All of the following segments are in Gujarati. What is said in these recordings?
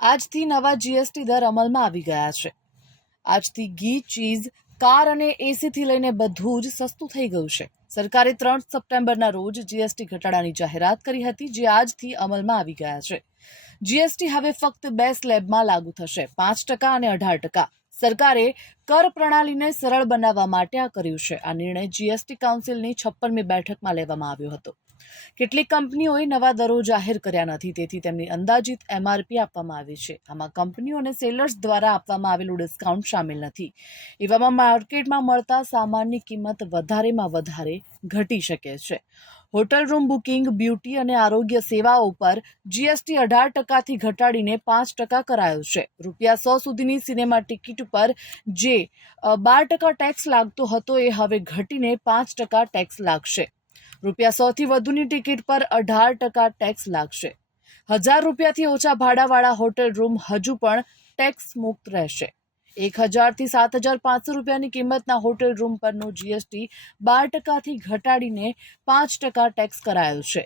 આજથી નવા જીએસટી દર અમલમાં આવી ગયા છે। આજથી ઘી, ચીઝ, કાર અને એસીથી લઈને બધું જ સસ્તું થઈ ગયું છે। સરકારે 3 સપ્ટેમ્બરના રોજ જીએસટી ઘટાડાની જાહેરાત કરી હતી, જે આજથી અમલમાં આવી ગયા છે। જીએસટી હવે ફક્ત 2 સ્લેબમાં લાગુ થશે, 5% અને 18%। સરકારે કર પ્રણાલીને સરળ બનાવવા માટે આ કર્યું છે। આ નિર્ણય જીએસટી કાઉન્સિલની 56મી બેઠકમાં લેવામાં આવ્યો હતો। કેટલીક કંપનીઓએ નવા દરો જાહેર કર્યા નથી, તેથી તેમની અંદાજિત એમઆરપી આપવામાં આવી છે। આમાં કંપનીઓ અને સેલર્સ દ્વારા આપવામાં આવેલું ડિસ્કાઉન્ટ શામેલ નથી। એવામાં માર્કેટમાં મળતા સામાનની કિંમત વધારેમાં વધારે ઘટી શકે છે। હોટલ રૂમ બુકિંગ, બ્યુટી અને આરોગ્ય સેવાઓ પર જીએસટી 18%થી ઘટાડીને 5% કરાયો છે। ₹100 સુધીની સિનેમા ટિકિટ પર જે 12% ટેક્સ લાગતો હતો, એ હવે ઘટીને 5% ટેક્સ લાગશે। ₹100 થી વધુની ટિકિટ પર 18% ટેક્સ લાગશે। ₹1000 થી ઓછા ભાડાવાળા હોટેલ રૂમ હજુ પણ ટેક્સ મુક્ત રહેશે। 1000 થી ₹7500ની કિંમતના હોટેલ રૂમ પરનો જીએસટી 12% થી ઘટાડીને 5% ટેક્સ કરાયો છે।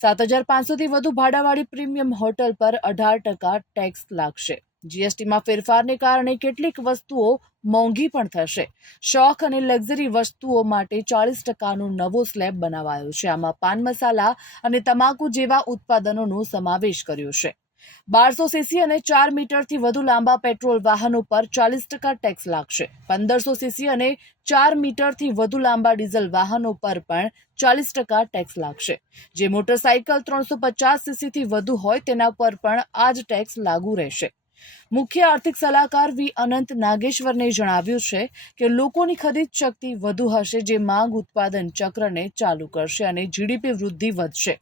7500 થી વધુ ભાડાવાળી પ્રીમિયમ હોટલ પર 18% ટેક્સ લાગશે। જીએસટીમાં ફેરફારને કારણે કેટલીક વસ્તુઓ મોંઘી પણ થશે। શોખ અને લક્ઝરી વસ્તુઓ માટે 40%નો નવો સ્લેબ બનાવાયો છે। આમાં પાન મસાલા અને તમાકુ જેવા ઉત્પાદનોનો સમાવેશ કર્યો છે। 1200 સીસી અને 4 મીટરથી વધુ લાંબા પેટ્રોલ વાહનો પર 40% ટેક્સ લાગશે। 1500 સીસી અને 4 મીટરથી વધુ લાંબા ડીઝલ વાહનો પર પણ 40% ટેક્સ લાગશે। જે મોટરસાયકલ 350 સીસીથી વધુ હોય તેના પર પણ આ જ ટેક્સ લાગુ રહેશે। મુખ્ય આર્થિક સલાહકાર વી અનંત નાગેશ્વરને જણાવ્યું છે કે લોકોની ખરીદ શક્તિ વધુ હશે, જે માંગ ઉત્પાદન ચક્રને ચાલુ કરશે અને જીડીપી વૃદ્ધિ વધશે।